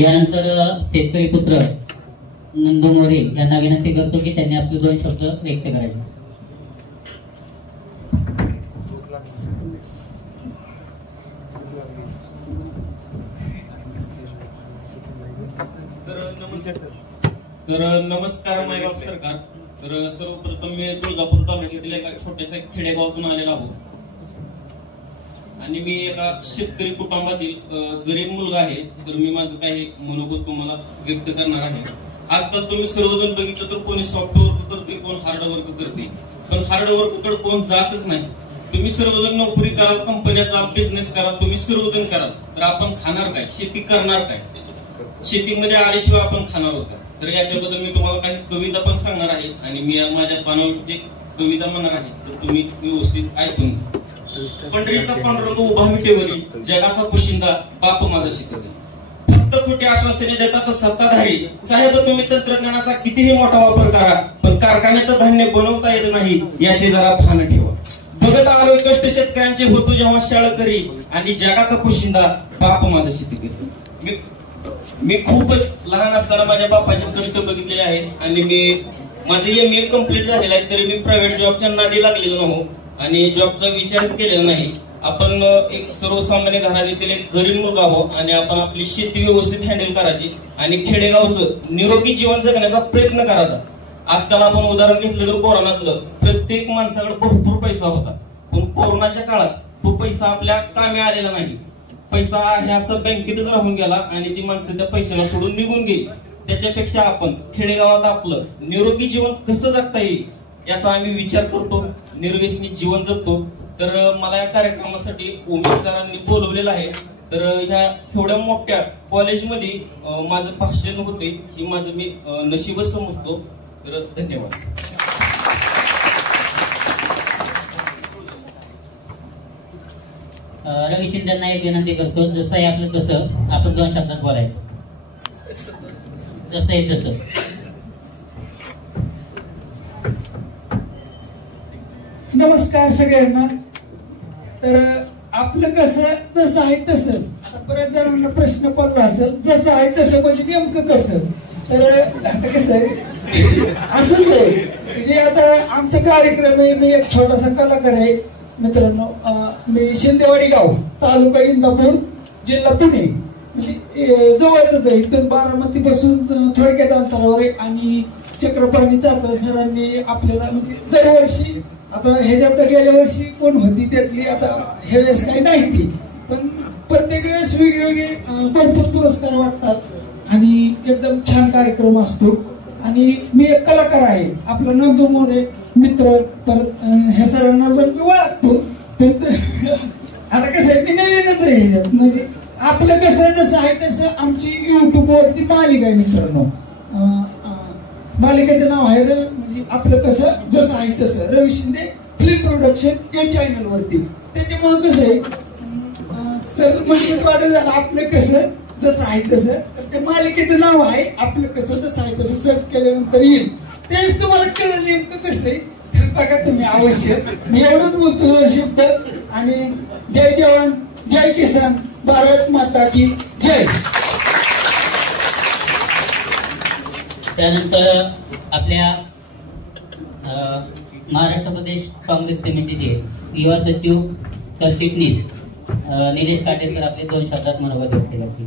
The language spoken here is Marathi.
यानंतर शेतकरी पुत्र नंदू मोरे यांना विनंती करतो की त्यांनी आपले 2 शब्द व्यक्त करायचे. तर नमस्कार मायबाप सरकार. तर सर्वप्रथम मी तुळजापूर तालुक्यातील एका छोट्याशा खेडेगावातून आलेला आहोत आणि मी एका शेतकरी कुटुंबातील गरीब मुलगा आहे. तर मी माझं काही मनोगत तुम्हाला व्यक्त करणार आहे. आजकाल तुम्ही सर्वजण बघितलं तर कोणी सॉफ्टवर्क करते, कोण हार्डवर्क करते, पण हार्डवर्ककडे कोण जातच नाही. तुम्ही सर्वजण नोकरी कराल, कंपन्याचा बिझनेस कराल, तुम्ही सर्वजण कराल, तर आपण खाणार काय? शेती करणार काय? शेतीमध्ये आल्याशिवाय आपण खाणार होता. तर याच्याबद्दल मी तुम्हाला काही कविता पण सांगणार आहे आणि मी माझ्या पानावरची कविता म्हणणार आहे, तर तुम्ही व्यवस्थित ऐकून. पंढरीचा पांडुरंग उभा विटेवरी, जगाचा पोशिंदा बाप माझा शिकवते. फक्त खोटी आश्वासने देतात सत्ताधारी, साहेब तुम्ही तंत्रज्ञानाचा कितीही मोठा वापर करा, पण कारखान्यात धान्य बनवता येत नाही याचे जरा भान ठेवा. बघत आलोय कष्ट शेतकऱ्यांचे होतो जेव्हा शाळकरी, आणि जगाचा पोशिंदा बाप माझा शिकवते. मी खूपच लहान असताना माझ्या बापाचे कष्ट बघितलेले आहेत आणि माझं MA कम्प्लीट झालेलं आहे, तरी मी प्रायव्हेट जॉबच्या नादी लागलेलो नव्हतो आणि जॉबचा विचारच केलेला नाही. आपण एक सर्वसामान्य घराण्यातील एक गरीब मुलगा आहोत आणि आपण आपली शेती व्यवस्थित हँडल करायची आणि खेडेगावचं निरोगी जीवन जगण्याचा प्रयत्न करायचा. आजकाल आपण उदाहरण घेतलं तर कोरोनातलं, प्रत्येक माणसाकडे भरपूर पैसा होता, पण कोरोनाच्या काळात तो पैसा आपल्या कामी आलेला नाही. पैसा हे असं बँकेतच राहून गेला आणि ती माणसं त्या पैशाला सोडून निघून गेली. त्याच्यापेक्षा आपण खेडेगावात आपलं निरोगी जीवन कसं जगता येईल याचा आम्ही विचार करतो, निर्व्यसनी जीवन जगतो. तर मला या कार्यक्रमासाठी उमेदवारांनी बोलवलेलं आहे. तर ह्या एवढ्या मोठ्या कॉलेजमध्ये माझं भाषण होते ही माझं मी नशीबच समजतो. तर धन्यवाद. रवी शिंदेंना एक विनंती करतो, जसं आहे आपलं तसं आपण 2 शब्दात बोलायचं, जसं आहे तसं. नमस्कार सगळ्यांना. तर आपलं कसं जसं आहे तसं, बऱ्याच जणांना प्रश्न पडला असेल जसं आहे तसं म्हणजे नेमकं कसं. तर आता कसं आहे असंच आहे म्हणजे आता आमचा कार्यक्रम आहे. मी एक छोटासा कलाकार आहे मित्रांनो. मी शिंदेवाडी गाव, तालुका इंदापूर, जिल्हा पुणे, म्हणजे जवळच आहे. इथून बारामती पासून थोडक्यात अंतरावर आहे. आणि चक्रपाणी चाचर सरांनी आपल्याला म्हणजे दरवर्षी, आता ह्याच्यात गेल्या वर्षी कोण होती त्यातली, आता ह्या वेळेस काही नाही ती, पण प्रत्येक वेळेस वेगवेगळे भरपूर पुरस्कार वाटतात आणि एकदम छान कार्यक्रम असतो. आणि मी एक कलाकार आहे, आपला नंदू मोरे मित्र. परत ह्या सरांना पण मी ओळखतो. आता कसं आहे, मी नवीनच आहे ह्याच्यात. म्हणजे आपलं कसं जसं आहे तसं आमची युट्यूबवरती मालिका आहे मित्रांनो. मालिकेचं नाव आहे म्हणजे आपलं कसं जसं आहे तसं, रवी शिंदे फिल्म प्रोडक्शन या चॅनल वरती. त्याच्यामुळे कसं आहे सर म्हणजे झालं आपलं कसं जसं आहे तसं. तर त्या मालिकेचं नाव आहे आपलं कसं जसं आहे तसं. सर्च केल्यानंतर येईल, तेच तुम्हाला कळलं नेमकं कसं आहे. बघा तुम्ही अवश्य. मी एवढंच बोलतो 2 शब्द. आणि जय जवान जय किसान, भारत माता की जय. त्यानंतर आपल्या महाराष्ट्र प्रदेश काँग्रेस कमिटीचे युवा सचिव सरचिटणीस निलेश काटे सर आपले 2 शब्दात मनोगत व्यक्त करतील.